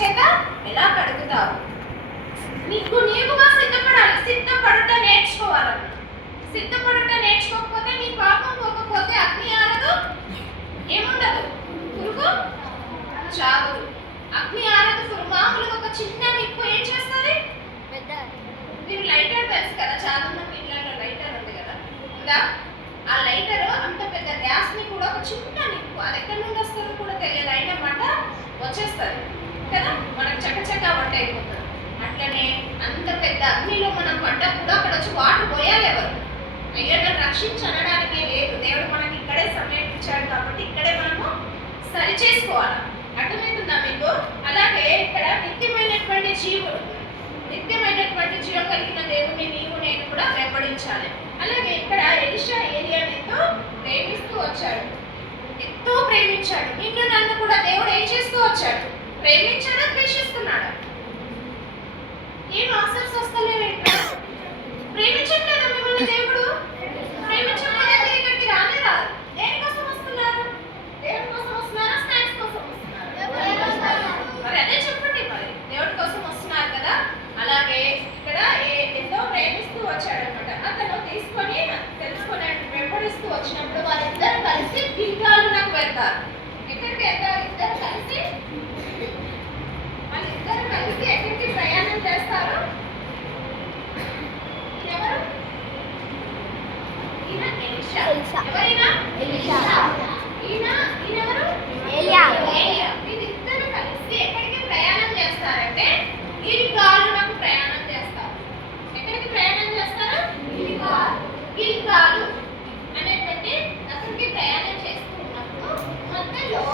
చేత ఎలా కడుగుతావు? నీకుగా సిద్ధపడాలి. సిద్ధపడుట నేర్చుకోవాలి. సిద్ధపడుట నేర్చుకోకపోతే నీ పాపం పోకపోతే అగ్ని ఆరదు, ఏముండదు, పురుగు చావదు. అగ్ని ఆరదు, పురుగు మామూలుగా ఒక చిన్న నిప్పు ఏం చేస్తుంది? మీరు లైటర్ తెలుసు కదా, చాలా మంది ఇళ్ళలో లైటర్ ఉంది కదా, ఉందా? ఆ లైటర్ అంత పెద్ద గ్యాస్ ని కూడా ఒక చిన్న నిప్పు అది ఎక్కడి నుండి వస్తుందో కూడా తెలియదు, అయిన మంట వచ్చేస్తుంది కదా, మనకు చక్కచక్క వంట అయిపోతుంది. అట్లనే అంత పెద్ద అగ్నిలో మనం వంట కూడా అక్కడ వచ్చి వాటర్ పోయాలి. ఎవరు అయ్యో నన్ను రక్షించి అనడానికి లేదు, దేవుడు మనకి ఇక్కడే సమయం ఇచ్చాడు కాబట్టి ఇక్కడే మనము సరి చేసుకోవాలి. అర్థమవుతుందా మీకు? అలాగే ఇక్కడ నిత్యమైనటువంటి జీవుడు, నిత్యమైనటువంటి జీవం కలిగిన దేవుని నీవు నేను కూడా వెంబడించాలి. అలాగే ఇక్కడ ఎలీషా ఏలియాను ఎంతో ప్రేమిస్తూ వచ్చాడు, ఎంతో ప్రేమించాడు. నిన్ను నన్ను కూడా దేవుడు ఏం చేస్తూ వచ్చాడు? ప్రేమించాడా, ద్వేషిస్తున్నాడా? ఏం ఆన్సర్స్ వస్తలేవేంట? ప్రేమించట్లేదా మిమ్మల్ని దేవుడు? ప్రేమించట్లేదా? మీరు ఇక్కడికి రానే రాదు. దేనికోసం వస్తున్నారు? దేవుడి కోసం వస్తున్నారా, స్నాక్స్ కోసం వస్తున్నారా? మరి అదే చెప్పండి. మరి దేవుడి కోసం వస్తున్నారు కదా. అలాగే ఇక్కడ ఎంతో ప్రేమిస్తూ వచ్చాడనమాట. అతను తీసుకొని తెలుసుకొని వెంబడిస్తూ వచ్చినప్పుడు వాళ్ళిద్దరు కలిసి గిల్గాలునకు వెళ్తారు. ఎక్కడికి వెళ్తారు? ఇద్దరు కలిసి వాళ్ళిద్దరు కలిసి ఎక్కడికి ప్రయాణం చేస్తారు? ఎవరు? ఈయన ఎలీషా. ఎవరైనా? ఎలీషా. ఈయనెవరు? ఏలియా. వీళ్ళిద్దరు కలిసి ఎక్కడికి ప్రయాణం చేస్తారంటే గిల్గాలునకు ప్రయాణం చేస్తారు. ఎక్కడికి ప్రయాణం చేస్తారు? గిల్గాలు అనేటువంటి అక్కడికి ప్రయాణం చేస్తూ ఉన్నప్పుడు మధ్యలో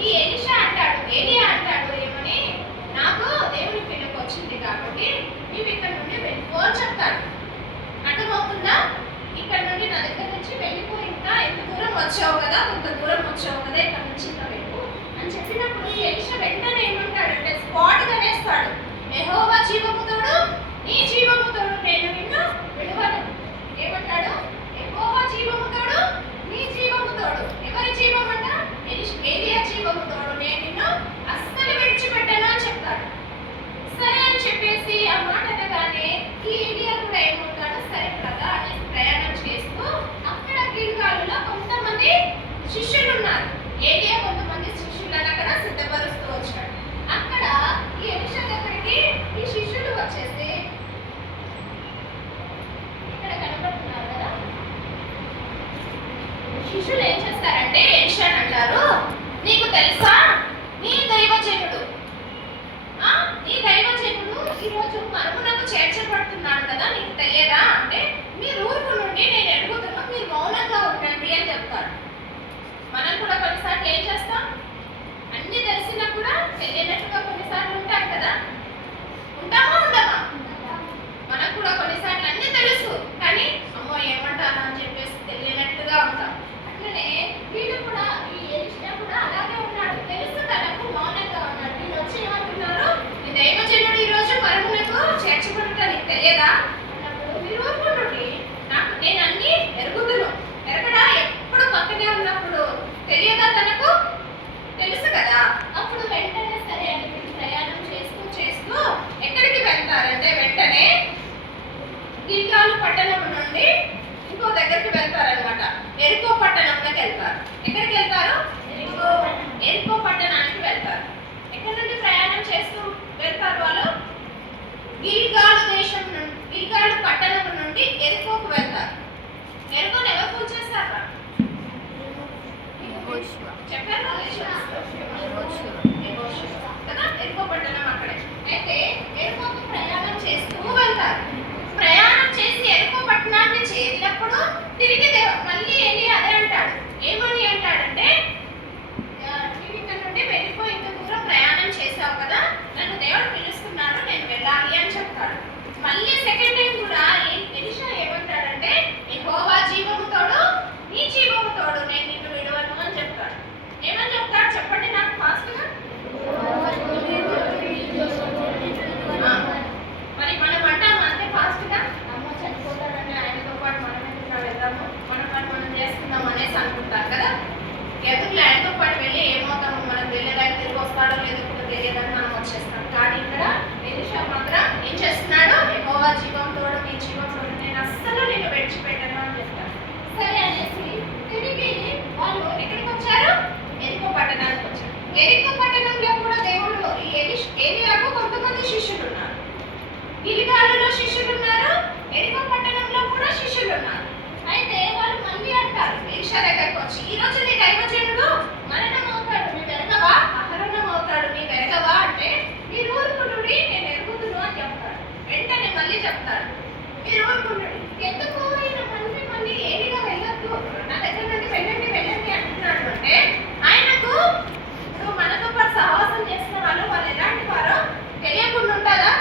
ఈ ఎలీషా అంటాడు, ఏలియా అంటాడు, ఏమని, నాకు దేవుని పిలుపు వచ్చింది కాబట్టి నీవు ఇక్కడ నుండి వెళ్ళిపో అని చెప్తాడు. అర్థమవుతుందా? ఇక్కడ నుండి నా దగ్గర నుంచి వెళ్ళిపో, ఇంకా ఎంత దూరం వచ్చావు కదా, కొంత దూరం వచ్చావు కదా, ఇక్కడ నుంచి ఇంకా వెళ్ళిపో అని చెప్పినప్పుడు ఈ ఎలీషా వెంటనే ఏమంటాడంటే స్పాట్ గా వేస్తాడు, యెహోవా జీవము తోడు, నీ జీవము తోడు, నేను నిన్ను విడువను. ఏమంటాడు? యెహోవా జీవము తోడు, నీ జీవము తోడు. ఎవరి జీవం అంట? ఏలియా జీవము తోడు, నేను నిన్ను అస్సలు విడిచిపెట్టను అని చెప్తాడు. సరే అని చెప్పేసి ఆ మాట అనగానే ఈ ఏలియా కూడా ఏమవుతాడు? సరే కదా అని ప్రయాణం చేస్తూ అక్కడ గిల్గాలులో కొంతమంది శిష్యులు ఉన్నారు. ఏలియా కొంతమంది శిష్యులను అక్కడ సిద్ధపరుస్తూ వచ్చాడు. అక్కడ ఈ ఎలీషా దగ్గరికి ఈ శిష్యులు వచ్చేసి ఇక్కడ కనబడుతున్నారు కదా, శిష్యులు ఏం చేస్తారంటే ఎలీషాని అంటారు, నీకు తెలుసా నీ దైవజనుడు ఈరోజు మరుమునకు చేర్చబడుతున్నాడు కదా, నీకు తెలియదా అంటే, మీరు ఊరుకు నుండి నేను అడుగుతున్నా, మీరు మౌనంగా ఉండండి అని చెప్తారు. మనం కూడా కొన్నిసార్లు ఏం చేస్తాం? అన్ని తెలిసినా కూడా తెలియనట్టుగా కొన్నిసార్లు ఉంటాం కదా, ఉంటామా ఉండమా? మనకు కూడా కొన్నిసార్లు అన్ని తెలుసు కానీ అమ్మో ఏమంటారా అని చెప్పేసి తెలియనట్టుగా ఉంటాం. అట్లనే వీళ్ళు కూడా, ఈ ఎలీషా కూడా అలాగే ఉన్నాడు, తెలుసు తనకు, మౌనంగా ఉన్నాడు. వీళ్ళు వచ్చి ఏమంటున్నారు, నీ దైవజనుడు ఈరోజు మరుమునకు చేర్చబడుట నీకు తెలియదా అన్నప్పుడు, మీరు ఊరుకుంటుండి, నాకు నేను అన్ని ఎరుగుదును. ఎరగడా? ఎప్పుడు పక్కనే ఉన్నప్పుడు తెలియదా తనకు? తెలుసు కదా. అప్పుడు వెంటనే సరే అని ప్రయాణం చేస్తూ చేస్తూ ఎక్కడికి వెళ్తారంటే వెంటనే గిల్గాలు పట్టణం నుండి ఇంకో దగ్గరికి వెళ్తారనమాట. ఎరికో పట్టణంలోకి వెళ్తారు. ఎక్కడికి వెళ్తారు? ఎరికో పట్టణానికి వెళ్తారు. ఎక్కడి నుండి ప్రయాణం చేస్తూ వెళ్తారు వాళ్ళు? గిల్గాలు దేశం నుండి, గిల్గాలు పట్టణం నుండి ఎరికోకు వెళ్తారు. ఎరికోని ఎవరు కూల్చేస్తారా? చెప్పారు కదా, ఎరుకో పట్టణం అక్కడే. అయితే ఎరుకోకు ప్రయాణం చేస్తూ వెళ్తారు. ప్రయాణం చేసి ఎరుకో పట్టణాన్ని చేరినప్పుడు తిరిగి మళ్ళీ వెళ్ళి అదే అంటాడు. ఏమని అంటాడంటే, నీవు ఇక్కడ నుండి వెళ్ళిపో, ఇంత దూరం ప్రయాణం చేసావు కదా, నన్ను దేవుడు పిలుస్తున్నాడు, నేను వెళ్ళాలి అని చెప్తాడు. మళ్ళీ సెకండ్ టైం కూడా ఎలీషా ఏమంటాడంటే, యెహోవా జీవము తోడు, నీ జీవము తోడు, నేను నిన్ను విడువను అని చెప్తాడు. ఏమని చెప్తాడు చెప్పండి నాకు ఫాస్ట్గా. మరి మనం అంటాం అంతే ఫాస్ట్గా, అమ్మ చనిపోతాడని ఆయనతో పాటు మనం ఎందుకు వెళ్దాము, మన పని మనం చేసుకుందాం అనేసి అనుకుంటాం కదా. ఎందుకు ఆయనతో పాటు వెళ్ళి ఏమవుతాము, మనం తెలియడానికి తిరిగి వస్తాడో లేదో కూడా తెలియదని మనం వచ్చేస్తాం గిలిగాలులో శిష్యులు ఉన్నారు, ఎరికో పట్టణంలో కూడా శిష్యులు ఉన్నారు. అయితే వాళ్ళు మళ్ళీ అంటారు ఎలీషా దగ్గరకు వచ్చి, ఈ రోజు నీ దైవజనుడు మరణం అవుతాడు, నీ వెరగవా, అహరణం అవుతాడు, నీ వెరగవా అంటే, మీరు ఊరుకునుడి, నేను ఎరుగుదును అని చెప్తాడు. వెంటనే మళ్ళీ చెప్తాడు, మీరు ఊరుకునుడి. ఎందుకు ఆయన మళ్ళీ ఏలిగా వెళ్ళొద్దు, నా దగ్గర నుండి వెళ్ళండి వెళ్ళండి అంటున్నాడు అంటే, ఆయనకు మనతో పాటు సహవాసం చేసిన వాళ్ళు ఎలాంటి వారో తెలియకుండా ఉంటుందా?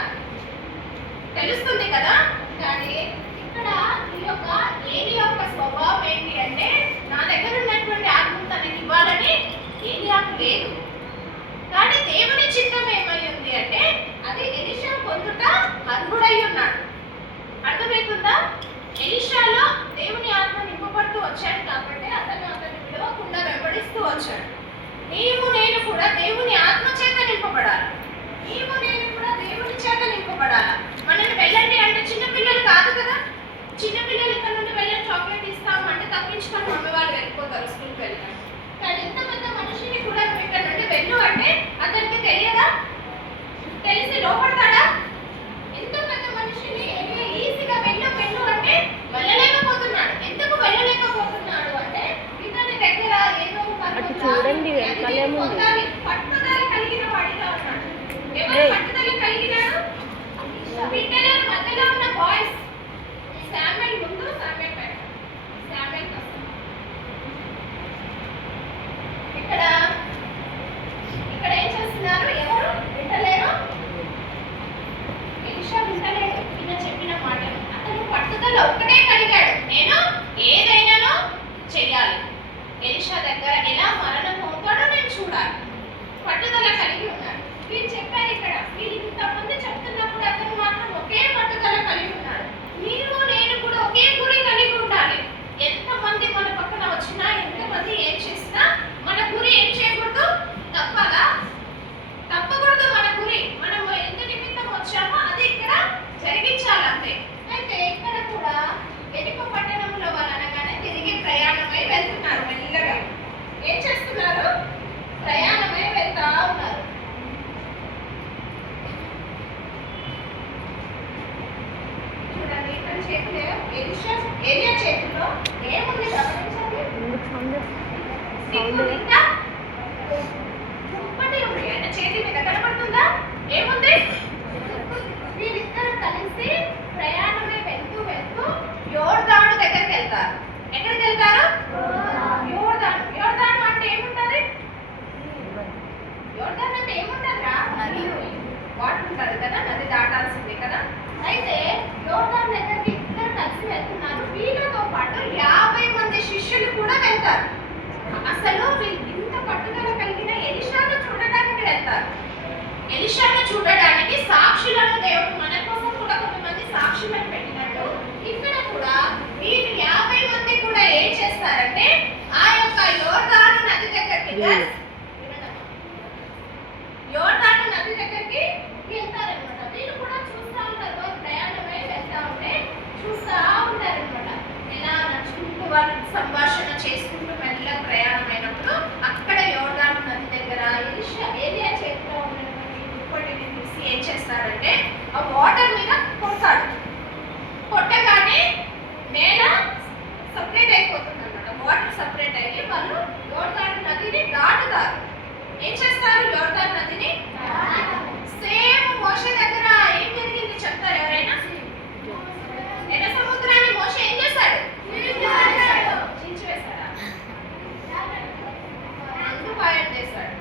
తెలుస్తుంది కదా. కానీ ఇక్కడ ఈ యొక్క ఏలి యొక్క స్వభావం ఏంటి అంటే, నా దగ్గర ఉన్నటువంటి ఆత్మ తనకి ఇవ్వాలని ఏలియాకు లేదు. కానీ దేవుని చిత్తం ఏమై ఉంది అంటే, అది ఎలీషా పొందుట అర్హుడై ఉన్నాడు. అర్థమవుతుందా? ఎలీషాలో దేవుని ఆత్మ నింపబడుతూ వచ్చాడు కాబట్టి అతన్ని విడవకుండా వెంబడిస్తూ వచ్చాడు. నీవు నేను కూడా దేవుని ఆత్మ చేత నింపబడాలి. నీవు నేను కూడా దేవుని చేత నింపబడాలి. మనల్ని వెళ్ళండి అంటే చిన్నపిల్లలు కాదు కదా. చిన్నపిల్లలు ఇక్కడ నుండి వెళ్ళని చాక్లెట్ ఇస్తాము అంటే తప్పించుకొని మమ్మీ వాళ్ళు వెళ్ళిపోతారు స్కూల్కి వెళ్ళారు. కానీ ఎంత పెద్ద మనిషిని కూడా ఇక్కడ నుండి వెళ్ళు అంటే అతనికి తెలియదా? తెలిసి లోపడతాడా? ఎంత పెద్ద మనిషిని ఈజీగా వెళ్ళు వెళ్ళు అంటే వెళ్ళలేకపోతున్నాడు. ఎందుకు వెళ్ళలేకపోతున్నాడు అంటే, ఇతని దగ్గర ఏదో చూడండి పట్టుదల కలిగిన వాడిగా ఉన్నాడు. ఎవరు పట్టుదల కలిగినాడు? బిడ్డల మధ్యలో ఉన్న బాయ్స్. శామ్యూయల్ ముందు, శామ్యూయల్ వెనక. శామ్యూయల్ కోసం ఇక్కడ ఏం చేస్తున్నారు? ఎవరు వింటలేరు? ఎలీషా వింటలేడు ఈయన చెప్పిన మాటలు. అతను పట్టుదల ఒక్కటే కలిగాడు, నేను ఏదైనానో చెయ్యాలి. ఎలీషా దగ్గర ఎలా మరణం అవుతాడో నేను చూడాలి. పట్టుదల కలిగి ఉన్నాడు. వీళ్ళు చెప్పారు ఇక్కడ, వీళ్ళు ఇంతమంది చెప్తున్నప్పుడు అతను మాత్రం ఒకే పట్టుదల కలిగి ఉన్నాడు. మీరు నేను కూడా ఒకే గురి కలిగి ఉండాలి. ఎంతమంది మన పక్కన వచ్చినా, ఎంతమంది ఏం చేసినా మన గురి ఏం చేయకూడదు? తప్పకూడదు. మన గురి మనం ఎంత నిమిత్తం వచ్చామో అది ఇక్కడ జరిగించాలంతే. అయితే ఇక్కడ కూడా ఎరికో పట్టణంలో వాళ్ళు అనగానే తిరిగి ప్రయాణమై వెళ్తున్నారు. మెల్లగా ఏం చేస్తున్నారు? ప్రయాణమై వెళ్తా ఉన్నారు. చూడండి, ఇక్కడ చేతిలో ఏలియా చేతిలో ఏముంది గమనించండి. దుప్పటి ఉంది ఆయన చేతి మీద, కనబడుతుందా? ఏముంది? వీళ్ళిద్దరు కలిసి ప్రయాణమే వెళ్తూ యోర్దాను దగ్గరికి వెళ్తారు. ఎక్కడికి వెళ్తారు? యోర్దాను అంటే ఏముంటది? యోర్దాను అంటే ఏముంటదిరా? నది. వాటర్ ఉంటుంది కదా, నది దాటాల్సిందే కదా. అయితే యోర్దాను దగ్గరికి ఇద్దరు కలిసి వెళ్తున్నారు. వీళ్ళతో పాటు 50 మంది శిష్యులు కూడా వెళ్తారు. అసలు వీళ్ళు ఇంత పట్టుదల కలిగిన ఎలీషాను చూడడానికి వెళ్తారు. ఎలీషాను చూడడానికి సాక్షులను దేవుడు మన కోసం కూడా కొంతమంది సాక్షులను పెట్టినట్టు, ఇక్కడ కూడా వీళ్ళు 50 మంది కూడా ఏం చేస్తారంటే ఆ యొక్క యోర్దాను నది దగ్గరికి వెళ్తారనమాట. వీళ్ళు కూడా చూస్తూ ఉంటారు. వారు ప్రయాణమై వెళ్తా ఉంటే చూస్తూ ఉంటారనమాట. ఎలా నడుచుకుంటూ వాళ్ళు సంభాషణ చేసుకుంటూ మెల్లగా ప్రయాణమైనప్పుడు అక్కడ యోర్దాను నది దగ్గర ఏలియా చేతిలో ఉన్నటువంటి దుప్పటిని తీసి ఏం చేస్తారంటే ఆ వాటర్ మీద కొడతాడు. కొట్టగానే నేల సపరేట్ అయిపోతుంది అనమాట. వాటర్ సపరేట్ అయ్యి వాళ్ళు యోర్దాను నదిని దాటుతారు. ఏం చేస్తారు? యోర్దాను నదిని సేమ్ మోషే దగ్గర ఏం జరిగింది చెప్తారు ఎవరైనా? ఎర్ర సముద్రాన్ని మోషే ఏం చేశాడు? చీల్చివేశాడా? 2 పాయలు చేశాడు.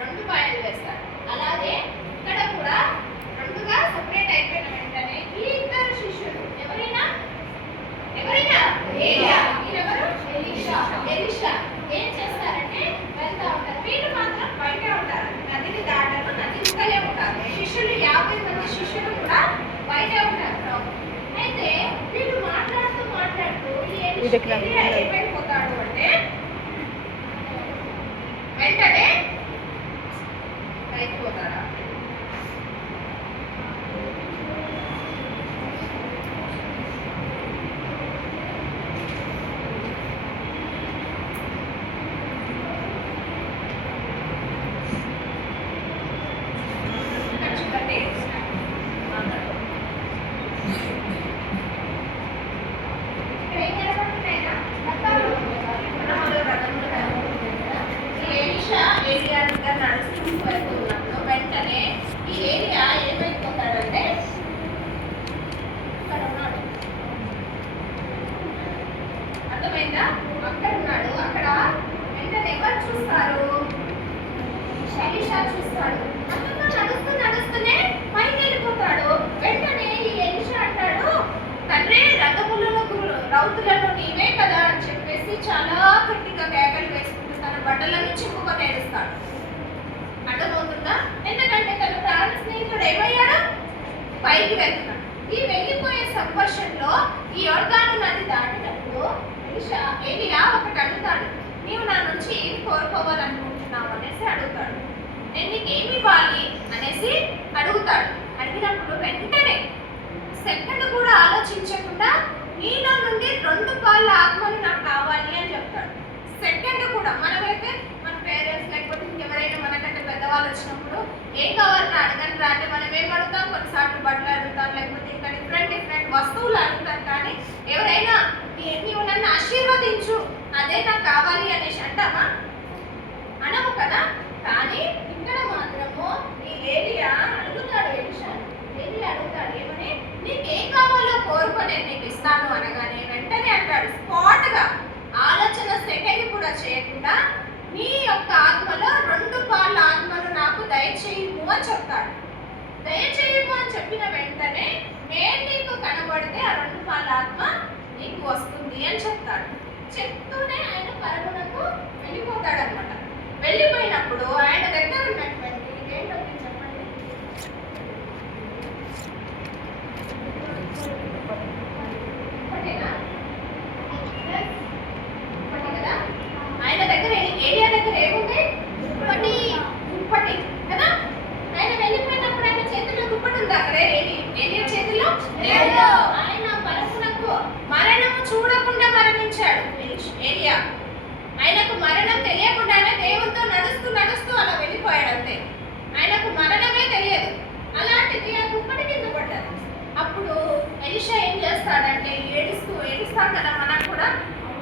2 పాయలు వేశాడు. అలాగే ఇక్కడ కూడా 2గా సపరేట్ అయిపోయిన వెంటనే ఈ ఇద్దరు శిష్యులు ఎవరైనా వీరెవరు? ఎలీషా ఏం చేస్తారంటే వెళ్తా ఉంటారు. వీళ్ళు మాత్రం బయట ఉంటారు. నదిని దాటారు, నది ఇంకలే ఉంటారు. శిష్యులు 50 మంది శిష్యులు కూడా బయటే ఉంటారు. అయితే వీళ్ళు మాట్లాడుతూ ఏలియా ఏమైపోతాడు అంటే వెంటనే అయిపోతాడా? చూడండి, ఇప్పుడు ఏమయ్యాడు? పైకి వెళ్తున్నాడు. ఈ వెళ్ళిపోయే సంభాషణలో ఈ యోర్దాను నది దాటినప్పుడు ఏలియా ఒకటి అడుగుతాడు, నీవు నా నుంచి ఏం కోరుకోవాలనుకుంటున్నావు అనేసి అడుగుతాడు. నేను నీకు ఏమి ఇవ్వాలి అనేసి అడుగుతాడు. అడిగినప్పుడు వెంటనే సెకండ్ కూడా ఆలోచించకుండా నీలో నుండి 2 పాళ్ళ ఆత్మను నాకు కావాలి అని చెప్తాడు. సెకండ్ కూడా మనమైతే మన పేరెంట్స్ లేకపోతే ఇంకెవరైనా మనకంటే పెద్దవాళ్ళు వచ్చినప్పుడు ఏం కావాలని అడగని అంటే మనం ఏం అడుగుతాం? కొన్నిసార్లు బట్టలు అడుగుతాం, లేకపోతే ఇంకా డిఫరెంట్ వస్తువులు అడుగుతాం. కానీ ఎవరైనా నీవు నన్ను ఆశీర్వదించు, అదే నాకు కావాలి అనేసి అంటామా? అనము కదా. కానీ ఇక్కడ మాత్రము ఈ ఏలియా అడుగుతాడు, ఏలియా అడుగుతాడు ఏమని, నీకు ఏం కావాలో కోరుకో నేను నీకు ఇస్తాను అనగానే వెంటనే అంటాడు, స్పాట్గా ఆలోచన సెకండ్ కూడా చేయకుండా నీ యొక్క ఆత్మలో 2 పాళ్ళ ఆత్మను నాకు దయచేయము అని చెప్తాడు. దయచేయము అని చెప్పిన వెంటనే నేను నీకు కనబడితే ఆ 2 పాళ్ళ ఆత్మ నీకు వస్తుంది అని చెప్తాడు. చెప్తూనే ఆయన పరమునకు వెళ్ళిపోతాడు అనమాట. వెళ్ళిపోయినప్పుడు ఆయన దగ్గర ఉన్నటువంటి ఏంటో చెప్పండి, కదా. ఆయన దగ్గర ఏరియా దగ్గర ఏముంది? దుప్పటి కదా. ఆయన వెళ్ళిపోయినప్పుడు ఆయన చేతిలో దుప్పటి ఉంది. అక్కడ ఏరియా చేతిలో ఆయన పరమునకు మరణము చూడకుండా మరణించాడు ఏలియా. ఆయనకు మరణం తెలియకుండానే దేవునితో నడుస్తూ అలా వెళ్ళిపోయాడు అంతే. ఆయనకు మరణమే తెలియదు. అలాంటిది ఆ దుప్పటి కింద పడ్డారు. అప్పుడు ఎలీషా ఏం చేస్తాడంటే ఏడుస్తాడు కదా. మనకు కూడా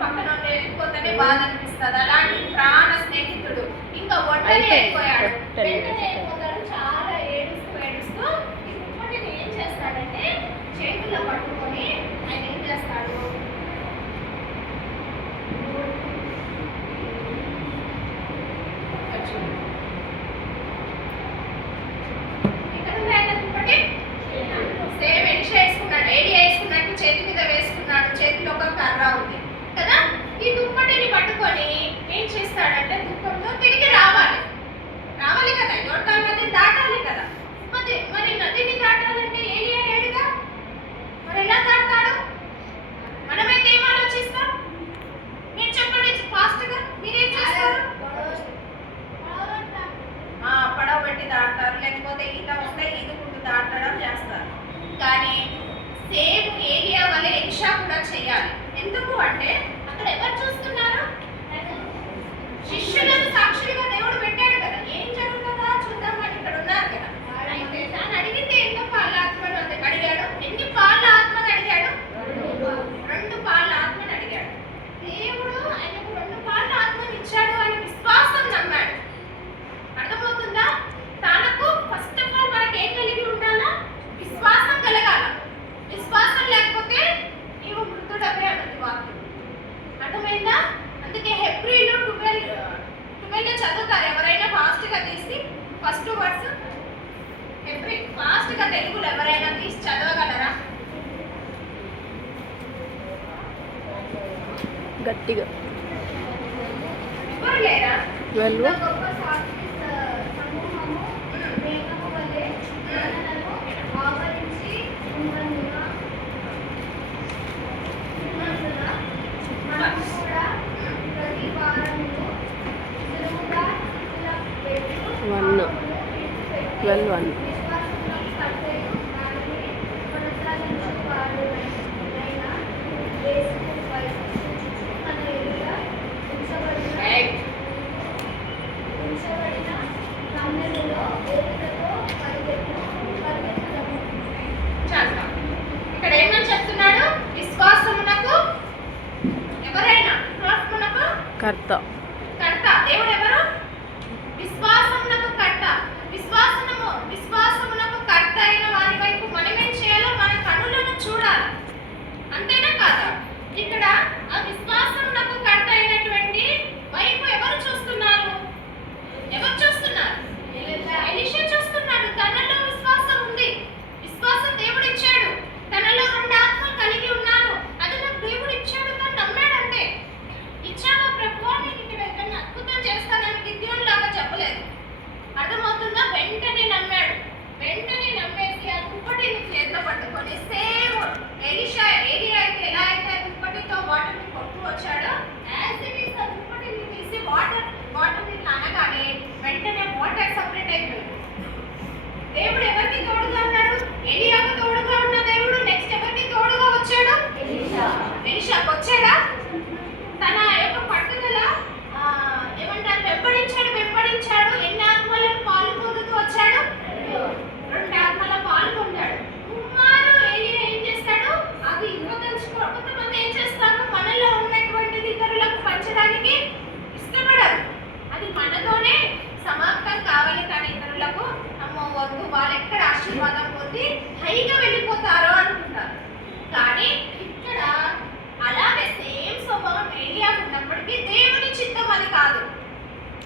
పక్కన వెళ్ళిపోతేనే బాధ అనిపిస్తుంది. అలాంటి ప్రాణ స్నేహితుడు ఇంకా ఒంటరి అయిపోయాడు. వెంటనే అయిపోతాడు, చాలా ఏడుస్తూ ఈ దుప్పటిని ఏం చేస్తాడంటే చేతుల్లో పట్టుకొని ఆయన ఏం చేస్తాడు, సేమ్ ఎలిషా వేసుకున్నాడు, ఏలియా వేసుకున్నట్టు చేతి మీద వేసుకున్నాడు. చేతిలో ఒక కర్ర ఉంది కదా. ఈ దుప్పటిని పట్టుకొని ఏం చేస్తాడంటే దుఃఖంతో తిరిగి రావాలి కదా. యోర్దాను నది దాటాలి కదా. మరి నదిని దాటాలంటే ఏలియా లేడుగా, మరి ఎలా దాటాడు? మనమైతే ఏం ఆలోచిస్తాం? మీరు చెప్పండి ఫాస్ట్గా, మీరేం చేస్తారు? పడవ పెట్టి దాటారు, లేకపోతే ఈత వస్తే ఈదుకుంటూ దాటడం చేస్తారు. కానీ సేమ్ ఏలియా వల్ల ఎలీషా కూడా చేయాలి. ఎందుకు అంటే అక్కడ ఎవరు చూస్తున్నారు? శిష్యులను సాక్షులుగా దేవుడు పెట్టాడు కదా. ఏం జరుగుతుందా చూద్దామని ఇక్కడ ఉన్నారు కదా. అయితే దాన్ని అడిగితే ఎన్నో పాళ్ళ ఆత్మను అడిగాడు. ఎన్ని పాళ్ళ ఆత్మను అడిగాడు? 2 పాళ్ళ ఆత్మను అడిగాడు. దేవుడు ఆయనకు 2 పాళ్ళ ఆత్మను ఇచ్చాడు అని విశ్వాసం నమ్మాడు. అర్థమవుతుందా? తనకు ఫస్ట్ ఆఫ్ ఆల్ మనకి ఏం కలిగి ఉండాలా? విశ్వాసం కలగాల. విశ్వాసం లేకపోతే నీవు మృతుడవే అన్నది వాక్యం. అర్థమైందా? అందుకే హెబ్రీలు 12 చదువుతారు ఎవరైనా ఫాస్ట్గా తీసి. ఫస్ట్ వర్డ్స్ హెబ్రీ ఫాస్ట్గా తెలుగులో ఎవరైనా తీసి చదవగలరా? గట్టిగా ఎవరు లేరా? ఇక్కడ ఏమని చెప్తున్నాడు? విశ్వాసమునకు ఎవరైనా విశ్వాసమునకు కర్త. దేవుడు ఎవరు? విశ్వాసమునకు కర్త. విశ్వాసమునకు కర్త అయిన వారి వైపు మనమేం చేయాలో మన కన్నులను చూడాలి. అంతేనా కాదా? ఇక్కడ ఆ విశ్వాసమునకు కర్త అయినటువంటి వైపు ఎవరు చూస్తున్నారు? ఎలీషా చూస్తున్నాడు. తనలో విశ్వాసం ఉంది. విశ్వాసం దేవుడు ఇచ్చాడు. తనలో 2 ఆత్మలు కలిగి ఉన్నాను. అది నాకు దేవుడు ఇచ్చాడు కానీ నమ్మాడంటే. ఇచ్చావా ప్రభువా, నేను ఇక్కడ దేవుడు ఎవరికి తోడుగా ఉన్నాడు? ఎలియాకు తోడుగా ఉన్న దేవుడు నెక్స్ట్ ఎవరికి తోడుగా వచ్చాడు? ఎలీషాకు వచ్చాడా? తన యొక్క పట్టుదల ఏమంటారు, వెంబడించాడు. ఎన్ని ఆత్మలను పాలు పొందుతూ వచ్చాడు? 2 ఆత్మల పాలు పొందాడు. కుమారు ఏలియా ఏం చేస్తాడు? అది ఇవ్వదలుచుకో. కొంతమంది ఏం చేస్తాము, మనలో ఉన్నటువంటిది ఇతరులకు పంచడానికి ఇష్టపడరు. అది మనతోనే సమాప్తం కావాలి, కానీ ఇతరులకు అమ్మో వద్దు, వాళ్ళు ఎక్కడ ఆశీర్వాదం పొంది హైగా వెళ్ళిపోతారో అనుకుంటారు. కానీ ఇక్కడ అలాగే సేమ్ స్వభావం ఏలియాకు ఉన్నప్పటికీ దేవుని చిత్తం అది కాదు.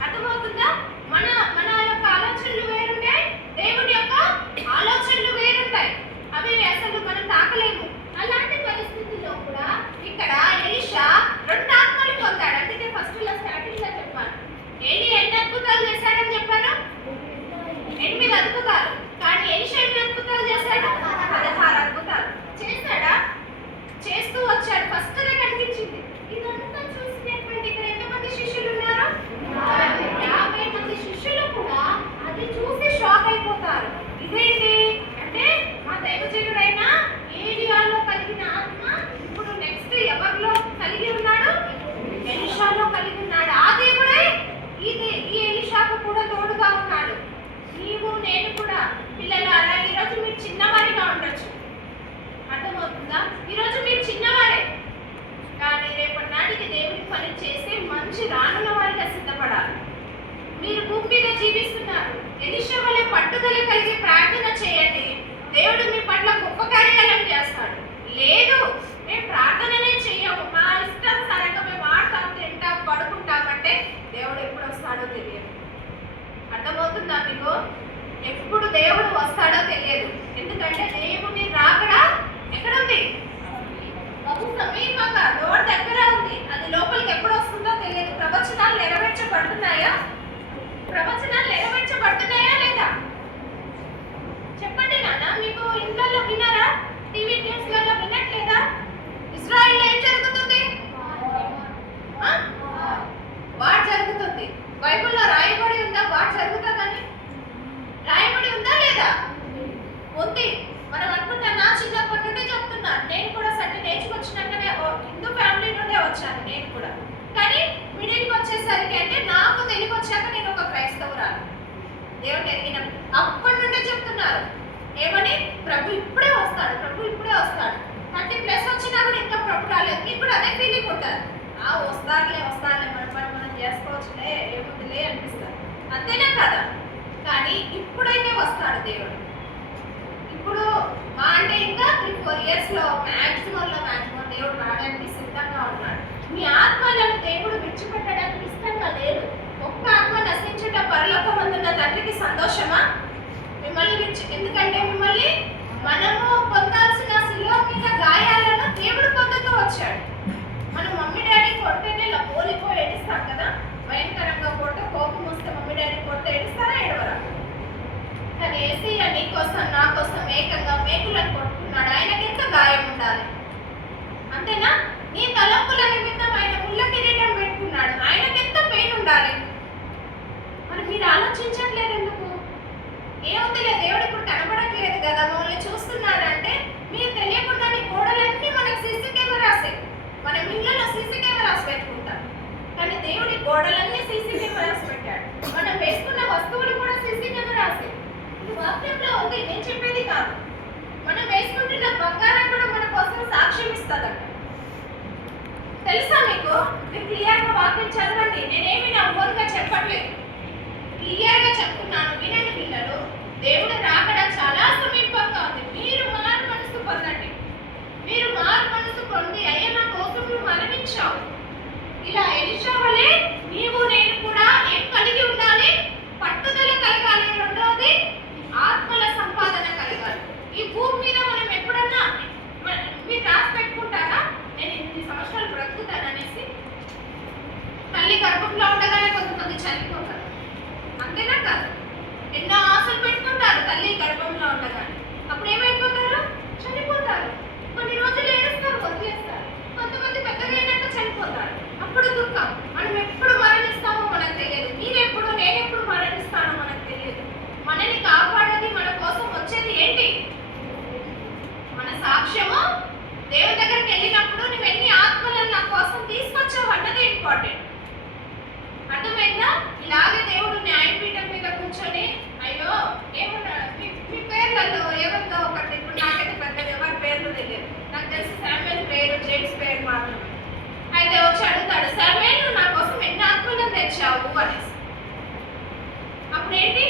అర్థమవుతుందా? మన మన యొక్క ఆలోచనలు వేరుంటాయి, దేవుని యొక్క ఆలోచనలు వేరుంటాయి. అవి అసలు మనం తాకలేము. అలాంటి పరిస్థితుల్లో కూడా ఇక్కడ ఎలీషా 2 ఆత్మలు పొందాడు. అందుకే ఫస్ట్ లో స్టార్టింగ్ లో చెప్పాను, ఏలియా ఎన్ని అద్భుతాలు చేశాడని చెప్పాను? 8 అద్భుతాలు. కానీ ఎలీషా ఎన్ని అద్భుతాలు చేశాడు? 16 అద్భుతాలు చేశాడా? చేస్తూ వచ్చాడు. ఫస్ట్ దే కనిపించింది. ఇదంతా చూసినటువంటి ఇక్కడ ఎంతమంది శిష్యులు ఉన్నారు? 50 మంది శిష్యులు కూడా అది చూసి షాక్ అయిపోతారు. ఇదేంటి అంటే, మా దైవజనుడైన ఏలియాలో కలిగిన ఆత్మ ఇప్పుడు నెక్స్ట్ ఎవరిలో కలిగి ఉన్నాడు? ఎలీషాలో కలిగి ఉన్నాడు. ఆ దేవుడే ఈ ఎలీషాకు కూడా తోడుగా ఉన్నాడు. నీవు నేను కూడా పిల్లలారా, ఈరోజు మీరు చిన్నవారిగా ఉండొచ్చు. అర్థమవుతుందా? ఈరోజు మీరు చిన్నవారే, కానీ రేపటి నాటికి దేవుడి పని చేసి మంచి రానున్న వారిగా సిద్ధపడాలి. మీరు భూమి మీద జీవిస్తున్నారు. ఎలీషా వలె పట్టుదల కలిగి ప్రార్థన చేయండి. దేవుడు మీ పట్ల గొప్ప కార్యాలను చేస్తాడు. లేదు, మేము ప్రార్థననే చెయ్యము, మా ఇష్టానుసారంగా మేము ఆడతాం, తింటాం, పడుకుంటామంటే దేవుడు ఎప్పుడు వస్తాడో తెలియదు. అర్థమవుతుందా మీకు? ఎప్పుడు దేవుడు వస్తాడో తెలియదు. ఎందుకంటే దేవుని రాకడా ఎక్కడుంది? బహు సమీపంగా, డోర్ దగ్గర ఉంది. అది లోపలికి ఎప్పుడు వస్తుందో తెలియదు. ప్రవచనాలు నెరవేర్చబడుతున్నాయా? ప్రవచనాలు నెరవేర్చబడుతున్నాయా లేదా? చెప్పండి నాన్న. మీకు ఇంట్లో విన్నారా? టీవీ న్యూస్లలో వినట్లేదా? ఇజ్రాయెల్లో ఏం జరుగుతుంది? వార్ జరుగుతుంది. బైబిల్లో రాయబడి ఉందా వార్ జరుగుతుందని? రాయబడి ఉందా లేదా? ఉంది. మనం అనుకుంటాం, నా చిన్నప్పటి నుండి చెప్తున్నాను. నేను కూడా సర్టి నేర్చుకొచ్చినాకనే హిందూ ఫ్యామిలీ నుండే వచ్చాను నేను కూడా. కానీ మిడిల్కి వచ్చేసరికి అంటే నాకు తెలివి వచ్చాక నేను ఒక క్రైస్తవురాలు. దేవుడు ఎరిగిన అప్పటి నుండే చెప్తున్నారు ఏమని, ప్రభు ఇప్పుడే వస్తాడు, ప్రభు ఇప్పుడే వస్తాడు. 30+ వచ్చినా కూడా ఇంకా ప్రభు రాలేదు. మీకు కూడా అదే ఫీలింగ్ ఉంటుంది. వస్తారులే మన పని మనం చేసుకోవచ్చులే, ఏముందిలే అనిపిస్తారు. అంతేనా కదా? కానీ ఇప్పుడైతే వస్తాడు దేవుడు. ఇప్పుడు మా అంటే ఇంకా 3-4 ఇయర్స్లో మ్యాక్సిమం దేవుడు రావడానికి సిద్ధంగా ఉన్నాడు. మీ ఆత్మలను దేవుడు విడిచిపెట్టడానికి ఇష్టంగా లేదు. ఒక్క ఆత్మ నశించుట పరలోకమందున్న తండ్రికి సంతోషమా? మిమ్మల్ని ఎందుకంటే మిమ్మల్ని మనము పొందాల్సిన శిలువ మీద గాయాలను దేవుడు పొందుతూ వచ్చాడు. మనం మమ్మీ డాడీ కొడితేనే ఇలా పోలిపోయి ఏడుస్తాం కదా, భయంకరంగా కొడితే కోపం వస్తే మమ్మీ డాడీ కొడితే ఏడుస్తారా, ఏడవరా? కానీ ఏసయ్య నీ కోసం నా కోసం ఏకంగా మేకులను కొట్టుకున్నాడు. ఆయనకి ఎంత గాయం ఉండాలి? అంతేనా? నీ తలంపుల నిమిత్తం ఆయన ముళ్ళ కిరీటం పెట్టుకున్నాడు. ఆయనకి ఎంత పెయిన్ ఉండాలి? మరి మీరు ఆలోచించట్లేదు ఎందుకు? ఏముందిలే, దేవుడు ఇప్పుడు కనబడట్లేదు కదా, మమ్మల్ని చూస్తున్నాడు అంటే మీరు తెలియకుండా నీ గోడలన్నీ మనకు సీసీ కెమెరాసే. మనం ఇళ్ళలో సీసీ కెమెరాస్ పెట్టుకుంటాం, కానీ దేవుడి గోడలన్నీ సీసీ కెమెరాస్ పెట్టాడు. మనం వేసుకున్న వస్తువులు కూడా సీసీ కెమెరాసే. ఇది వాక్యంలో ఉంది, నేను చెప్పేది కాదు. మనం వేసుకుంటున్న బంగారం కూడా మన కోసం సాక్ష్యం ఇస్తుందట. తెలుసా మీకు? మీరు క్లియర్గా వాక్యం చదవండి. నేనేమి నా ఓన్గా చెప్పట్లేదు, క్లియర్గా చెప్తున్నాను, వినండి పిల్లలు. దేవుడు రాకడ చాలా సమీపంగా ఉంది. మీరు మారు మనసు పొందండి. మీరు మారు మనసు పొంది, అయ్యా నా కోసం నువ్వు మరణించావు, ఇలా ఎలీషా వలె నీవు నేను కూడా ఏం కలిగి ఉండాలి? పట్టుదల కలగాలి. రెండవది ఆత్మల సంపాదన కలగాలి. ఈ భూమి మీద మనం ఎప్పుడన్నా మీరు రాసి పెట్టుకుంటారా, నేను 8 సంవత్సరాలు బ్రతుకుతాననేసి? తల్లి గర్భంలో ఉండగానే కొంతమంది చనిపోతారు. అంతేనా కాదు? ఎన్నో ఆశలు పెట్టుకుంటారు తల్లి గర్భంలో ఉండగానే. అప్పుడు ఏమైపోతారు? చనిపోతారు. కొన్ని రోజులు ఏడుస్తారు, వదిలేస్తారు. కొంతమంది పెద్దగా అయినాక చనిపోతారు. అప్పుడు దుఃఖం. మనం ఎప్పుడు మరణిస్తామో మనకు తెలియదు. మీరెప్పుడు, నేనెప్పుడు మరణిస్తానో మనకు తెలియదు. మనని కాపాడేది మన ఇంపార్టెంట్. అర్థమైందా? ఇలాగే దేవుడు న్యాయపీఠం మీద కూర్చొని అయ్యో ఏమన్నా మీ పేర్లలో ఎవరితో ఒకటి, ఇప్పుడు నాకైతే పెద్దగా ఎవరి పేర్లు తెలియదు, నాకు తెలిసి శామ్యుయల్ పేరు జేమ్స్ పేరు మాత్రమే. అయితే వచ్చి అడుగుతాడు, శామ్యుయల్ నువ్వు నా కోసం ఎన్ని ఆత్మలను తెచ్చావు అనేసి. అప్పుడు ఏంటి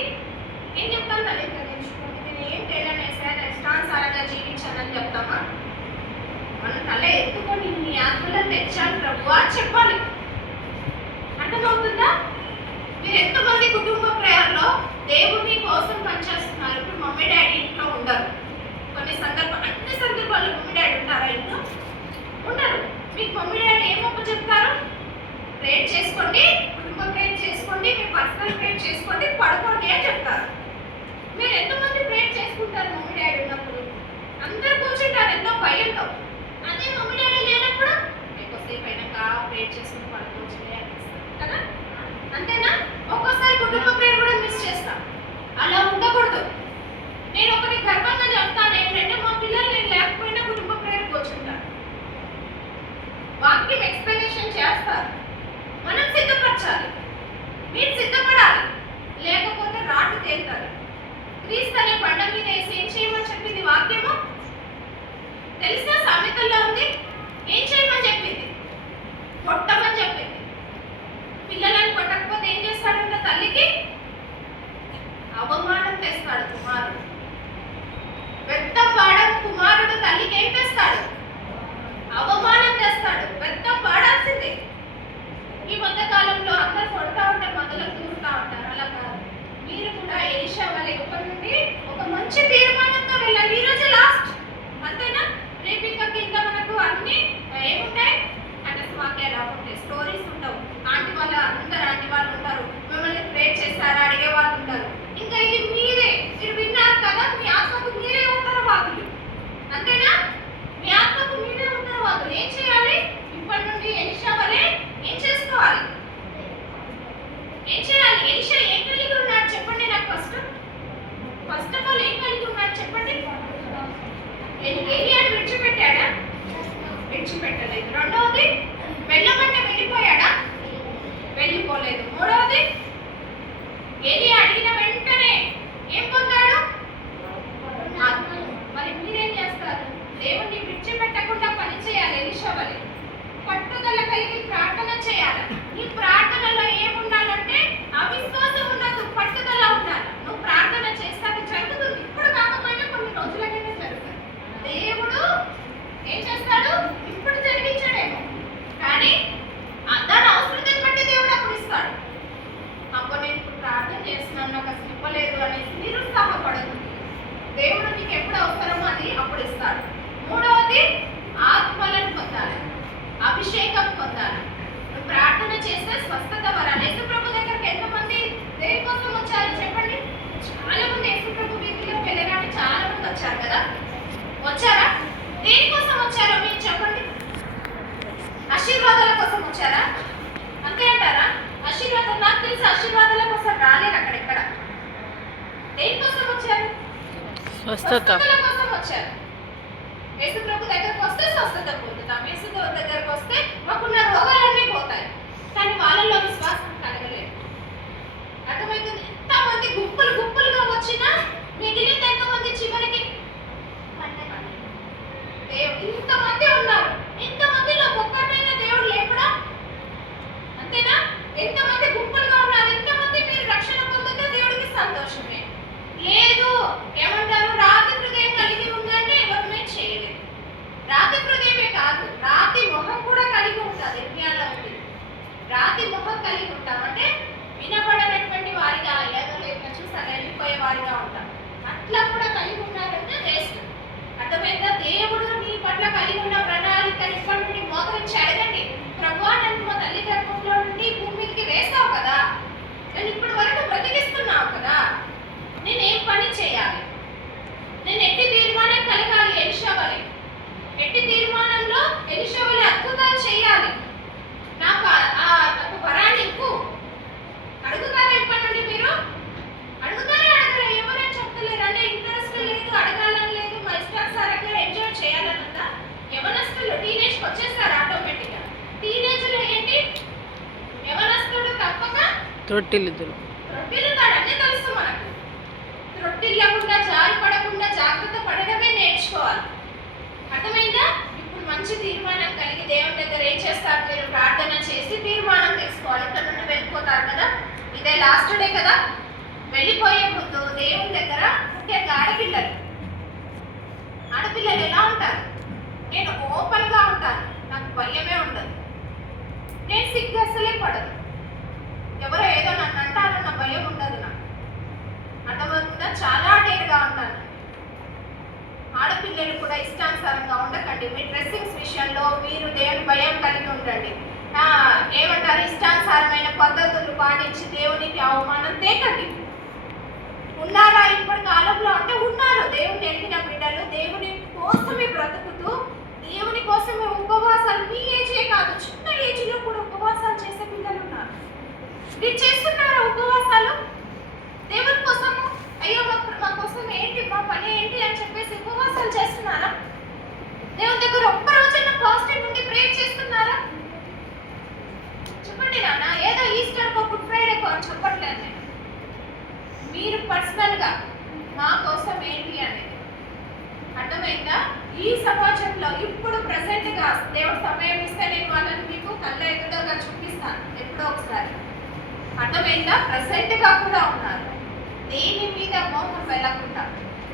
ఏం చెప్తాను? తల్లి తెచ్చుకోండి, నేను ఏం తెలియనేసా, ఇష్టానుసారంగా జీవించానని చెప్తామా? మనం తల ఎత్తుకొని నీ ఆత్మలను తెచ్చాను ప్రభు అని చెప్పాలి. అర్థమవుతుందా? మీరు ఎంతమంది కుటుంబ ప్రేయర్లో దేవుని కోసం పనిచేస్తున్నారు? ఇప్పుడు మమ్మీ డాడీ ఇంట్లో ఉండరు, కొన్ని సందర్భాలు, అన్ని సందర్భాల్లో మమ్మీ డాడీ ఉంటారా ఇంట్లో? ఉండరు. మీకు మమ్మీ డాడీ ఏమొప్ప చెప్తారు? ప్రేయర్ చేసుకోండి, కుటుంబ ప్రేయర్ చేసుకోండి, మీ పర్సనల్ ప్రేయర్ చేసుకోండి, పడుకోండి అని చెప్తారు. మీరు ఎంతమంది ప్రేయర్ చేసుకుంటారు మమ్మీ డాడీ ఉన్నప్పుడు? అందరూ కూర్చుంటారు ఎంతో భయంతో. అదే మమ్మీ డాడీ లేనప్పుడు ఎక్కువసేపు అయినాక ప్రేయర్ చేసుకుని పడుకోవచ్చు కదా, అంతేనా? ఒక్కోసారి కుటుంబ ప్రేయర్ కూడా మిస్ చేస్తాం. అలా ఉండకూడదు. నేను ఒకటి గర్వంగా చెప్తాను ఏంటంటే, మా పిల్లలు నేను లేకపోయినా కుటుంబ ప్రేయర్ కూర్చుంటారు, వాక్యం ఎక్స్ప్లెనేషన్ చేస్తారు. మనం సిద్ధపరచాలి, మీరు సిద్ధపడాలి, లేకపోతే రాటు తేలుతారు. క్రీస్తు అనే బండ మీద వేసి ఏం చేయమని చెప్పింది వాక్యము? తెలుసా? సామెతల్లో ఉంది. ఏం చేయమని చెప్పింది? కొట్టమని చెప్పింది. పిల్లలను కొట్టకపోతే ఏం చేస్తాడంట? తల్లికి అవమానం తెస్తాడు కుమారుడు. వ్యర్థం వాడని కుమారుడు తల్లికి ఏం తెస్తాడు? అవమానం తెస్తాడు. వ్యర్థం వాడాల్సిందే. ఈ మధ్య కాలంలో అందరు కొడతా ఉంటారు, మొదలు దూరుతా ఉంటారు. అలా కాదు. మీరు కూడా ఎలీషా వలె ఇప్పటి నుండి ఒక మంచి తీర్మానంతో వెళ్ళండి. ఈ రోజు లాస్ట్, అంతేనా? రేపు ఇంకా మనకు అన్ని ఏముంటాయి? వాక్యాలు ఉంటాయి, స్టోరీస్ ఉండవు. ఆంటీ వాళ్ళు అందరు ఆంటీ వాళ్ళు ఉంటారు, మిమ్మల్ని ప్రేర్ చేస్తారా అడిగే వాళ్ళు ఉంటారు. ఇంకా ఇది మీరే, మీరు విన్నారు కదా, మీ ఆత్మకు మీరే ఉత్తరవాదులు, అంతేనా? మీ ఆత్మకు మీరే ఉత్తరవాదులు. ఏం చేయాలి? ఇప్పటి నుండి ఎలీషా వలె ఏం చేసుకోవాలి? ఏం చేయాలి? ఎలీషా ఏం కలిగి ఉన్నాడు చెప్పండి నాకు. ఫస్ట్ ఆఫ్ ఆల్ ఏం కలిగి ఉన్నాడు చెప్పండి? ఏలియాను విడిచిపెట్టాడా? విడిచిపెట్టలేదు. రెండవది, వెళ్ళమంటే వెళ్ళిపోయాడా? వెళ్ళిపోలేదు. మూడవది, ఏలియా అడిగిన వెంటనే ఏం పొందాడు? మరి మీరేం చేస్తారు? దేవుణ్ణి విడిచిపెట్టకుండా పని చేయాలి. ఎలీషా వలె పట్టుదల కలిగి ప్రార్థన చేయాలి. ఈ ప్రార్థనలో ఏముండాలంటే అవిశ్వాసం ఉండదు, పట్టుదల ఉండాలి. నువ్వు ప్రార్థన చేస్తే అది జరుగుతుంది. ఇప్పుడు కాకపోయినా కొన్ని రోజులకైనా జరుగుతుంది. దేవుడు ఏం చేస్తాడు? ఇప్పుడు జరిగించాడేమో, కానీ దాని అవసరం బట్టి దేవుడు అప్పుడు ఇస్తాడు. అప్పుడు నేను ఇప్పుడు ప్రార్థన చేస్తున్నాను, నాకు అసలు ఇవ్వలేదు అనేసి నిరుత్సాహపడదు. దేవుడు నీకు ఎప్పుడు అవసరమో అది అప్పుడు ఇస్తాడు. మూడవది, ఆత్మలను పొందాలి, అభిషేకం పొందాలి. నువ్వు ప్రార్థన చేస్తే స్వస్థత వరాలి. యేసుప్రభు దగ్గరికి ఎంతమంది దేని కోసం వచ్చారు చెప్పండి? చాలా మంది యేసుప్రభు వీధిలో వెళ్ళడానికి చాలా మంది వచ్చారు కదా, వచ్చారా? దేనికోసం వచ్చారో మీరు చెప్పండి? ఆశీర్వాదాల కోసం వచ్చారా? అంతే అంటారా? ఆశీర్వాదం, నాకు తెలిసి ఆశీర్వాదాల కోసం రాలేరు అక్కడెక్కడ. దేనికోసం వచ్చారు? స్వస్థతల కోసం వచ్చారు. యేసు ప్రభు దగ్గరకు వస్తే స్వస్థత పొందుతాం. యేసు దగ్గరకు వస్తే మాకున్న రోగాలన్నీ పోతాయి. కానీ వాళ్ళలో విశ్వాసం కలగలేదు. అర్థమవుతుంది? ఎంతమంది గుంపులు గుంపులుగా వచ్చినా మిగిలింది ఎంతమంది చివరికి? ఇంతమంది ఉన్నారు, ఇంతమందిలో ఒక్కటైనా దేవుడు లేపడా? అంతేనా? ఎంతమంది గుంపులుగా ఉన్నారు, ఎంతమంది మీరు రక్షణ పొందితే దేవుడికి సంతోషమే. లేదు ఏమంటారు? రాతి హృదయం కలిగి ఉందంటే ఎవరినే చేయలేదు. రాతి హృదయమే కాదు, రాతి మొహం కూడా కలిగి ఉంటుంది. యెర్మయాలో ఉంది, రాతి మొహం కలిగి ఉంటాం అంటే వినపడనటువంటి వారిగా, ఏదో లేక చూసి అలా వెళ్ళిపోయే వారిగా ఉంటాం. అట్లా కూడా కలిగి ఉన్నారంటే వేస్ట్. అర్థమైందా? దేవుడు నీ పట్ల కలిగి ఉన్న ప్రణాళికని ఇప్పటి నుండి మోకరించి అడగండి. ప్రభువా, నన్ను మా తల్లి గర్భంలో నుండి భూమికి వేస్తావు కదా, నేను ఇప్పటి వరకు బ్రతికిస్తున్నావు కదా, నేను ఏం పని చేయాలి? నేను ఎట్టి తీర్మానం కలగాలి? ఎలీషా వలె ఎట్టి తీర్మానంలో ఎలీషా వలె అద్భుతాలు చేయాలి. నాకు వరాన్ని ఇవ్వు. అడుగుతారా ఇప్పటి నుండి? మీరు అడుగుతారా? అడగరా? ఎవరైనా చెప్తలేరు అంటే ఇంట్రెస్ట్ లేదు, అడగాలని లేదు, మా ఇష్టానుసారంగా ఎంజాయ్ చేయాలనుందా? యవనస్తులు టీనేజ్కి వచ్చేస్తారు ఆటోమేటిక్గా. టీనేజ్లో ఏంటి? రొట్టెలిద్దరు రొట్టెలుతాడనే తెలుసు మనకు. రొట్టెల్లకుండా జారి పడకుండా జాగ్రత్త పడడమే నేర్చుకోవాలి. అర్థమైందా? ఇప్పుడు మంచి తీర్మానం కలిగి దేవుని దగ్గర ఏం చేస్తారు? మీరు ప్రార్థన చేసి తీర్మానం తీసుకోవాలి. ఇక్కడ నుండి వెళ్ళిపోతారు కదా, ఇదే లాస్ట్ డే కదా. వెళ్ళిపోయే ముందు దేవుని దగ్గర ముఖ్యంగా ఆడపిల్లలు ఎలా ఉంటారు? నేను ఓపెన్ గా ఉంటాను, నాకు భయమే ఉండదు, నేను సిగ్గు అసలే పడదు, ఎవరో ఏదో నన్ను అంటారు, నా భయం ఉండదు. నాకు అర్థమవుతుందా? చాలా డేర్గా ఉంటాను. ఆడపిల్లలు కూడా ఇష్టానుసారంగా ఉండకండి. మీ డ్రెస్సింగ్స్ విషయంలో మీరు దేవుని భయం కలిగి ఉండండి. ఏమంటారు? ఇష్టానుసారమైన పద్ధతులు పాటించి దేవునికి అవమానం తేకండి. ఉన్నారా ఇప్పటి కాలంలో అంటే? ఉన్నారు. దేవుని ఎరిగిన బిడ్డలు దేవుని కోసమే బ్రతుకుతూ దేవుని కోసమే ఉపవాసాలు, మీ ఏజే కాదు చిన్న ఏజ్లో కూడా ఉపవాసాలు చేసే పిల్లలు ఉన్నారు. మీరు చేస్తున్నారా ఉపవాసాలు దేవుని కోసము? అయ్యో మా కోసం ఏంటి, మా పని ఏంటి అని చెప్పేసి ఉపవాసాలు చేస్తున్నారా? దేవుని దగ్గర ఒక్క రోజైనా పాజిటివ్ నుండి ప్రేయర్ చేస్తున్నారా? చెప్పండి నాన్న. ఏదో ఈస్టర్కో గుడ్ ఫ్రైడేకో అని చెప్పట్లేదు నేను. మీరు పర్సనల్గా మా కోసం ఏంటి అనేది అర్థమైందా? ఈ సమాజంలో ఇప్పుడు ప్రెసెంట్గా దేవుడు సమయం ఇస్తే నేను వాళ్ళని మీకు కళ్ళ ఎదురుగా చూపిస్తాను ఎప్పుడో ఒకసారి. అర్థమైందా? ప్రెసెంట్గా కూడా ఉన్నారు. దేని మీద మోహం వెళ్ళకుండా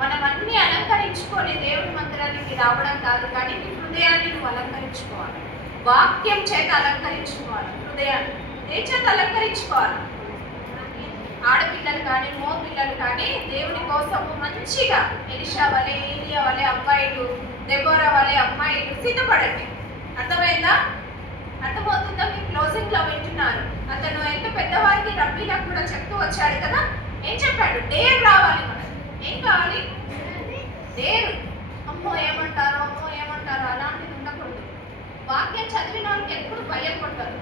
మనం అన్ని అలంకరించుకొని దేవుడి మందిరానికి రావడం కాదు, కానీ నీ హృదయాన్ని నువ్వు అలంకరించుకోవాలి. వాక్యం చేత అలంకరించుకోవాలి. హృదయాన్ని ఏ చేత అలంకరించుకోవాలి? ఆడపిల్లలు కానీ మో పిల్లలు కానీ దేవుని కోసం మంచిగా ఎలిషా వలె, ఏలియా వలె అబ్బాయిలు, దెబోరా వలె అమ్మాయిలు సిద్ధపడండి. అర్థమైందా? అర్థమవుతుందా? మీరు క్లోజింగ్ లో వింటున్నారు. అతను ఎంత పెద్దవారికి రబ్బీలకు కూడా చెప్తూ వచ్చాడు కదా. ఏం చెప్పాడు? డేర్ రావాలి మనకు. ఏం కావాలి? డేరు. అమ్మో ఏమంటారో అలాంటిది ఉండకూడదు. వాక్యం చదివిన వాళ్ళకి ఎప్పుడు భయం కొట్టదు.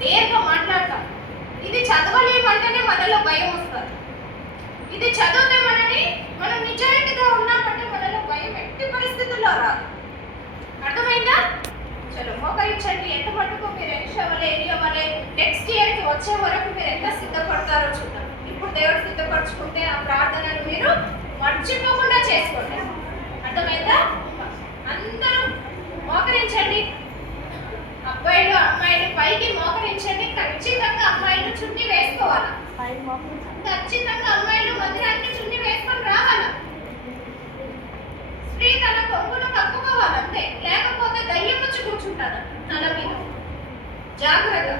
డేర్గా మాట్లాడతాం. ఇది చదవలేమంటేనే మనలో భయం వస్తుంది. ఇది చదివితే మనం నిజాయితీగా ఉన్నామంటే మనలో భయం ఎట్టి పరిస్థితుల్లో రాదు. అర్థమైందా? చలో మోకరించండి. ఎంత మటుకు మీరు ఎలిషా వలె, ఏలియా వలె నెక్స్ట్ ఇయర్కి వచ్చే వరకు మీరు ఎంత సిద్ధపడతారో చూద్దాం. ఇప్పుడు దేవుడు సిద్ధపరచుకుంటే ఆ ప్రార్థనలు మీరు మర్చిపోకుండా చేసుకోండి. అర్థమైందా? అందరూ మోకరించండి. అబ్బాయిలు అమ్మాయిలు పైకి మోకరించండి. ఖచ్చితంగా అమ్మాయిలు చున్నీ వేసుకోవాలి. ఖచ్చితంగా అమ్మాయిలు మందిరానికి చున్నీ వేసుకొని రావాలి. స్త్రీ తన కొంగును కప్పుకోవాలి అంతే, లేకపోతే దయ్యం వచ్చి కూర్చుంటారు తల మీద. జాగ్రత్త.